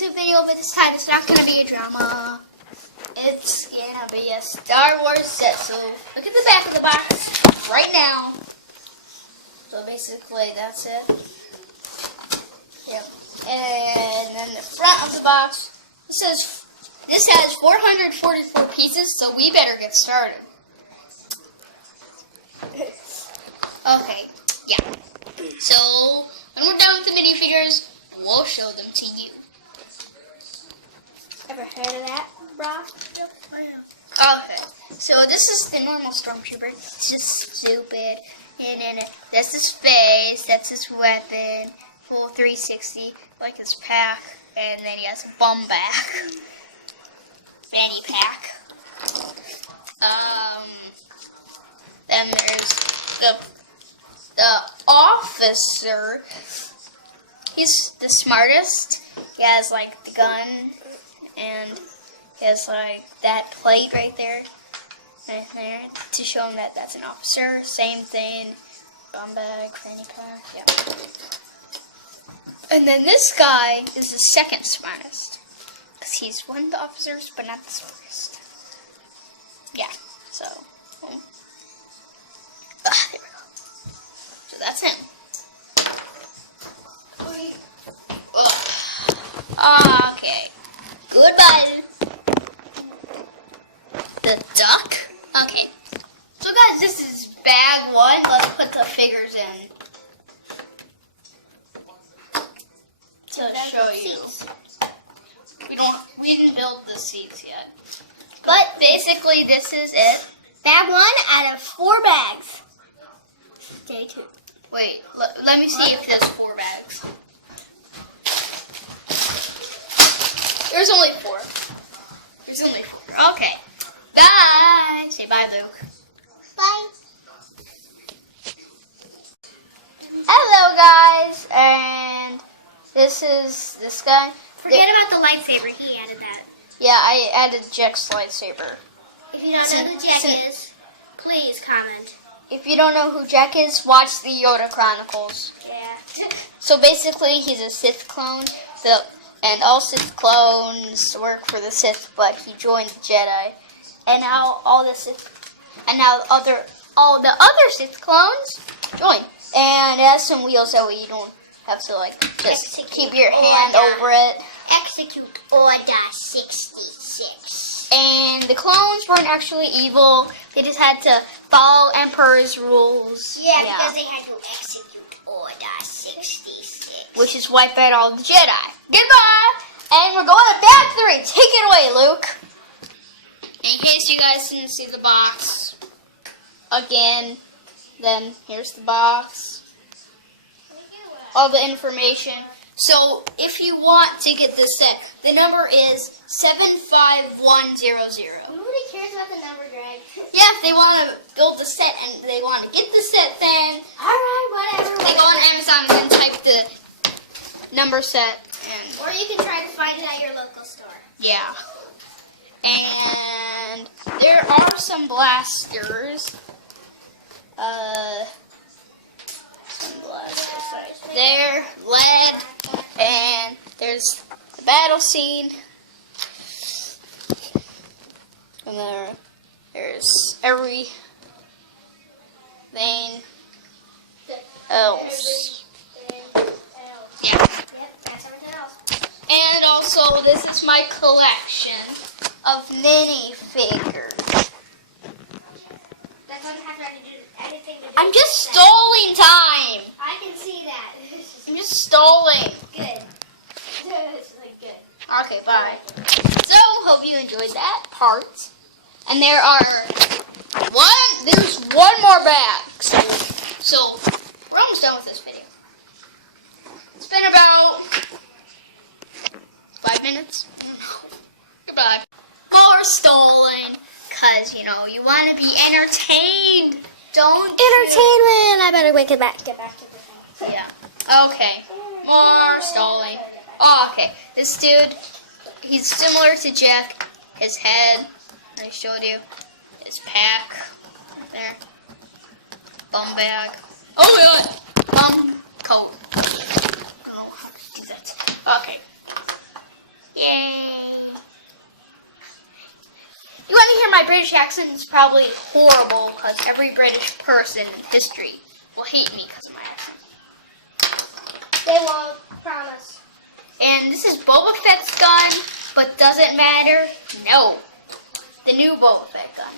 YouTube video, but this time it's not going to be a drama. It's going to be a Star Wars set. So look at the back of the box right now. So basically that's it. Yep. And then the front of the box, this has 444 pieces, so we better get started. Okay, yeah. So when we're done with the minifigures, we'll show them to you. Ever heard of that, bro? Okay, so this is the normal Stormtrooper. It's just stupid. And then that's his face, that's his weapon, full 360, like his pack, and then he has a bum back. Fanny pack. Then there's the officer. He's the smartest. He has like the gun, and he has like that plate right there to show him that that's an officer. Same thing, bum bag, fanny pack, yeah. And then this guy is the second smartest, because he's one of the officers, but not the smartest. Yeah, so, there we go. So that's him. Okay, goodbye. The duck? Okay. So guys, this is bag one. Let's put the figures in to show you. We didn't build the seats yet. But basically this is it. Bag 1 out of 4 bags. Stay tuned. Wait, let me see if there's 4 bags. There's only 4. There's only 4. Okay. Bye. Say bye, Luke. Bye. Hello, guys. And this is this guy. Forget about the lightsaber. He added that. Yeah, I added Jack's lightsaber. If you don't know who Jack is, please comment. If you don't know who Jack is, watch the Yoda Chronicles. Yeah. So basically, he's a Sith clone. And all Sith clones work for the Sith, but he joined the Jedi. And now all the other Sith clones join. And it has some wheels that way you don't have to like just keep your hand over it. Execute Order 66. And the clones weren't actually evil. They just had to follow Emperor's rules. Yeah, because they had to execute Order 66. Which is wipe out all the Jedi. Goodbye! And we're going to bag 3. Take it away, Luke. In case you guys didn't see the box. Again. Then here's the box. All the information. So if you want to get this set, the number is 75100. Nobody cares about the number, Greg. Yeah, if they want to build the set and they want to get the set, then Alright, whatever. they go on Amazon and then type the number set. Or you can try to find it at your local store. Yeah. And there are some blasters. Some blasters right there. Lead. And there's the battle scene. And there's everything else. Yeah. Yep, that's everything else. And also, this is my collection of minifigures. That doesn't have to do anything to do I'm with just that. stalling time. I can see that. I'm just stalling. Good. It's like good. Okay, bye. So, hope you enjoyed that part. And there's one more bag. So we're almost done with this video. It's been about 5 minutes. I don't know. Goodbye. More stalling, because, you want to be entertained. Don't Entertainment! I better get back to the thing. Yeah. Okay. More stalling. Oh, okay. This dude, he's similar to Jack. His head, I showed you. His pack, right there. Bum bag. Oh my god! Bum coat. I don't know how to do that. Okay. British accent is probably horrible because every British person in history will hate me because of my accent. They won't, promise. And this is Boba Fett's gun, but does it matter? No. The new Boba Fett gun.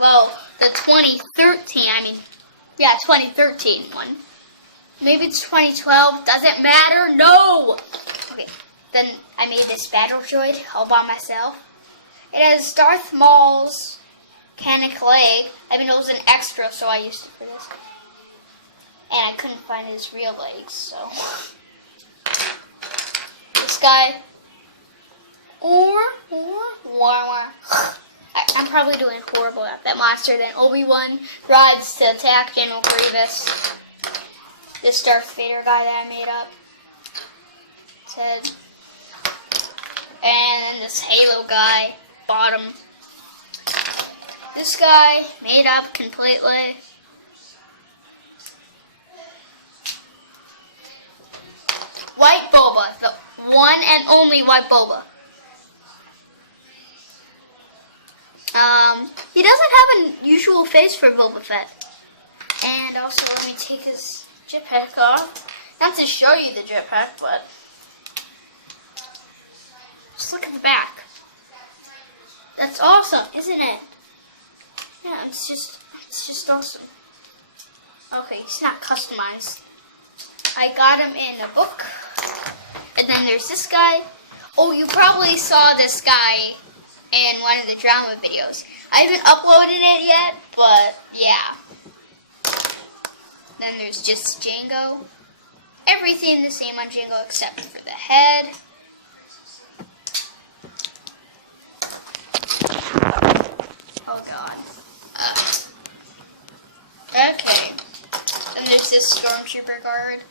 Well, the 2013 one. Maybe it's 2012. Does it matter? No. Okay, then I made this battle droid all by myself. It has Darth Maul's mechanic leg. I mean, it was an extra, so I used it for this. And I couldn't find his real legs, so. This guy. I'm probably doing horrible at that monster. Then Obi-Wan rides to attack General Grievous. This Darth Vader guy that I made up. His head. And then this Halo guy. Bottom. This guy made up completely. White Boba, the one and only White Boba. He doesn't have a usual face for Boba Fett. And also, let me take his jetpack off. Not to show you the jetpack, but just look at the back. That's awesome, isn't it? Yeah, it's just awesome. Okay, it's not customized. I got him in a book. And then there's this guy. Oh, you probably saw this guy in one of the drama videos. I haven't uploaded it yet, but yeah. Then there's just Jango. Everything the same on Jango except for the head. Oh god. Okay. Then there's this Stormtrooper guard.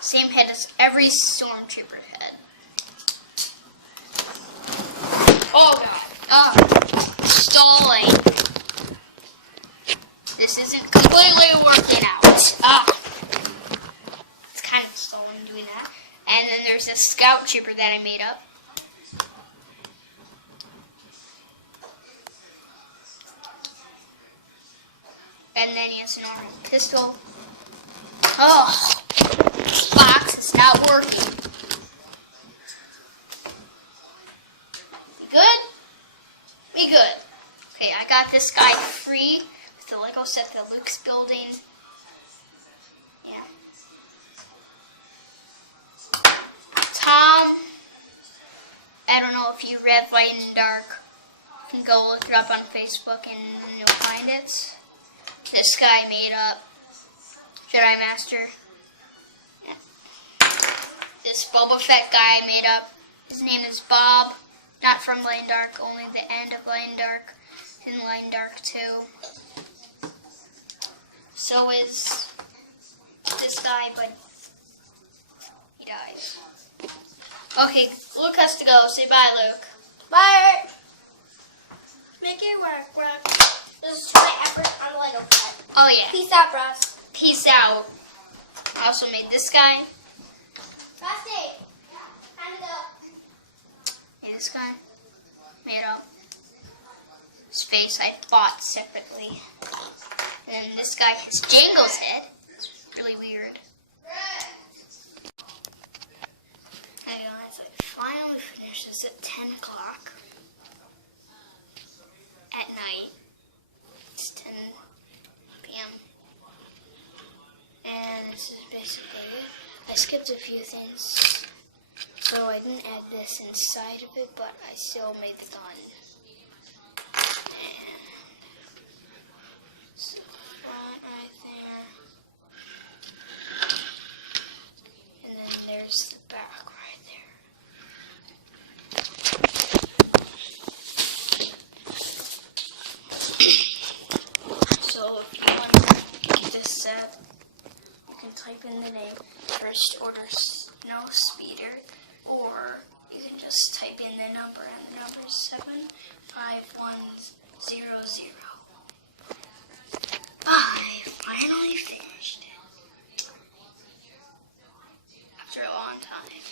Same head as every Stormtrooper head. Oh god. Stalling. This isn't completely working out. It's kind of stalling doing that. And then there's a Scout Trooper that I made up. And then he has an armored pistol. Oh, this box is not working. We good? We good. Okay, I got this guy free with the Lego set that Luke's building. Yeah. Tom, I don't know if you read Light and Dark. You can go look it up on Facebook and you'll find it. This guy made up Jedi Master. Yeah. This Boba Fett guy I made up. His name is Bob. Not from Light and Dark, only the end of Light and Dark. In Light and Dark 2. So is this guy, but he dies. Okay, Luke has to go. Say bye, Luke. Bye. Make it work. This is my effort on the Lego set. Oh yeah. Peace out, bros. Peace out. I also made this guy. Rusty, time to go. And this guy. Made up. His face I bought separately. And then this guy has Jango's head. It's really weird. Hey guys, I finally finished this at 10 o'clock at night. It's 10 p.m. And this is basically it. I skipped a few things, so I didn't add this inside of it, but I still made the gun. And so front right there. And then there's the back right there. So if you want to get this set, you can type in the name First Order Snow Speeder, or you can just type in the number, and the number is 75100. I finally finished it after a long time.